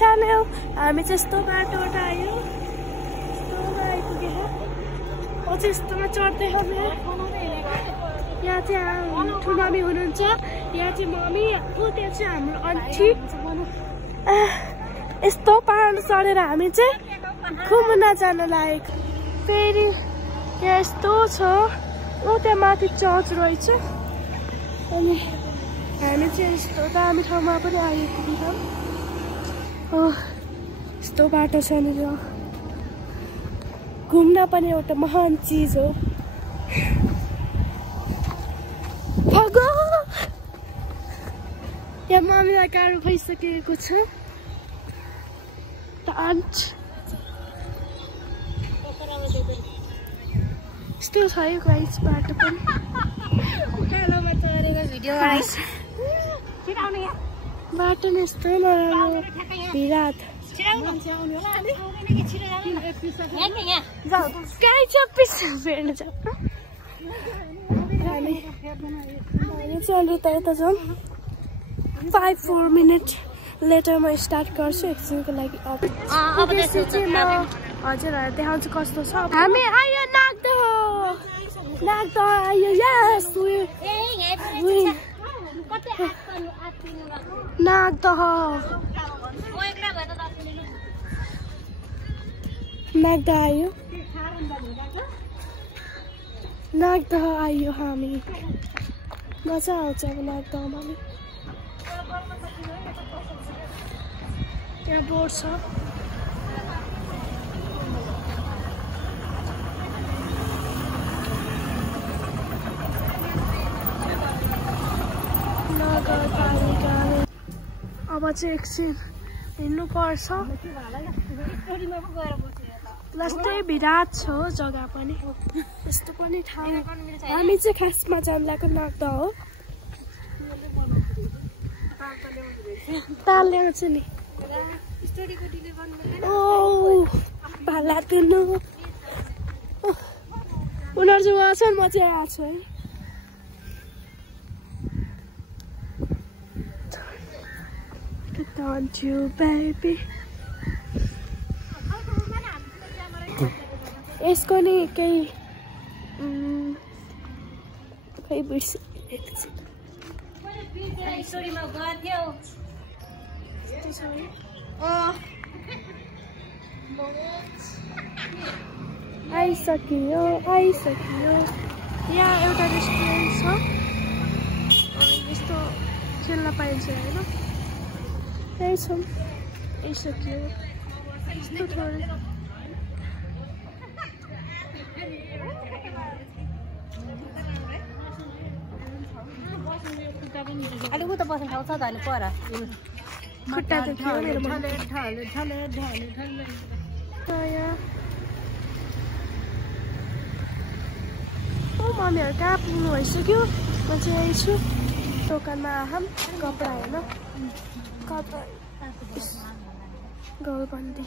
चाल्यो हामी चाहिँ यस्तो बाटोबाट आयो यस्तोमा आइपुगेर अझै यस्तोमा चढ्दै हामी यहाँ चाहिँ ठुलो मम्मी हुनुहुन्छ यहाँ चाहिँ मम्मी त्यहाँ चाहिँ हाम्रो आन्टी यस्तो पाहाड चढेर हामी चाहिँ घुम्न जान लागेको फेरि यहाँ यस्तो छ त्यहाँ माथि चर्च रहेछ अनि हामी चाहिँ यस्तो दामी ठाउँमा पनि आइपुग्यौँ यस्तो बाटो छ नि घुम्न पनि एउटा महान चिज हो यहाँ मम्मीलाई गाह्रो भइसकेको छ यस्तो छ यो गाइस बाटो पनि उकालोमा चढेर भिडियो बाटो नै यस्तो नराम्रो भिरात फेर्नु छ यता झन् 5-4 मिनट लेटरमा स्टार्ट गर्छु एकछिनको लागि हजुरहरू देखाउँछु कस्तो छ हामी आयो नाग्दह आयो यस नाग्दह आयो हामी मजा आउँछ अब नाग्दहमा यहाँ बोर्ड छ अब चाहिँ एकछिन हिँड्नु पर्छ लास्टै भिरात छ जग्गा पनि यस्तो पनि ठाउँ हामी चाहिँ खासमा जान लागेको नाग्दह हो ताल ल्याउँछु नि भाला तुन्नु उनीहरू चाहिँ उहाँ छन् म चाहिँ आएको छु है Don't you, baby? यसको नि केही खै बिर्सिएको छु आइसक्यो यहाँ एउटा रेस्टुरेन्ट छ यस्तो खेल्न पाइन्छ होइन यही छ आइसक्यो यस्तो थोरै अलि उता बस्न ठाउँ छ त अहिले पर खुट्टा दुख्यो मेरो मम्मीहरू कहाँ पुग्नु भइसक्यो म चाहिँ यही छु दोकानमा आहाम कपडा होइन कपडा गौरबन्दी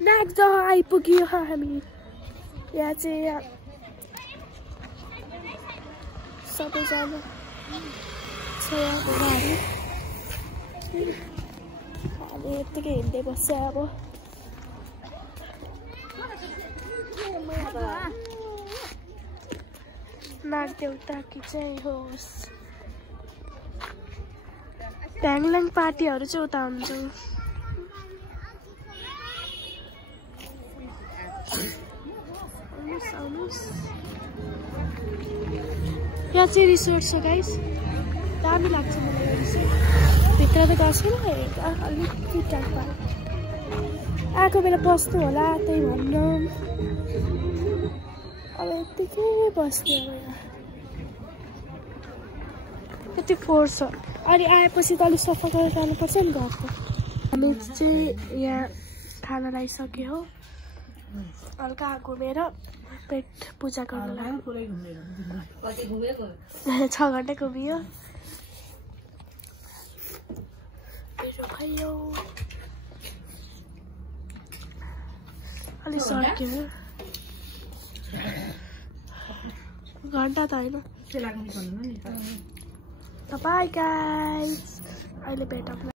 नाग्दह आइपुग्यो हामी यहाँ चाहिँ सबैजना छ हामी यत्तिकै हिँड्दै बस्छ अब नागदेउताकी चाहिँ होस् भ्याङल्याङ पार्टीहरू चाहिँ उता हुन्छ यहाँ चाहिँ रिसोर्ट छ गाइस दामी लाग्छ मलाई यो रिसोर्ट भित्र त गएको छैन अलिकति टाढा आएको बेला बस्नु होला त्यही भन्न अब यत्तिकै बस्ने अब यहाँ यति फोहोर छ अनि आएपछि त अलिक सफा गरेर जानुपर्छ नि घरको हामी चाहिँ यहाँ खाना लगाइसक्यो हो हल्का घुमेर पेट पूजा गर्नु लाग्यो 6 घन्टा घुमियो खायो अलि सक्यो घन्टा त होइन बाई गाइस अहिले भेटौँ।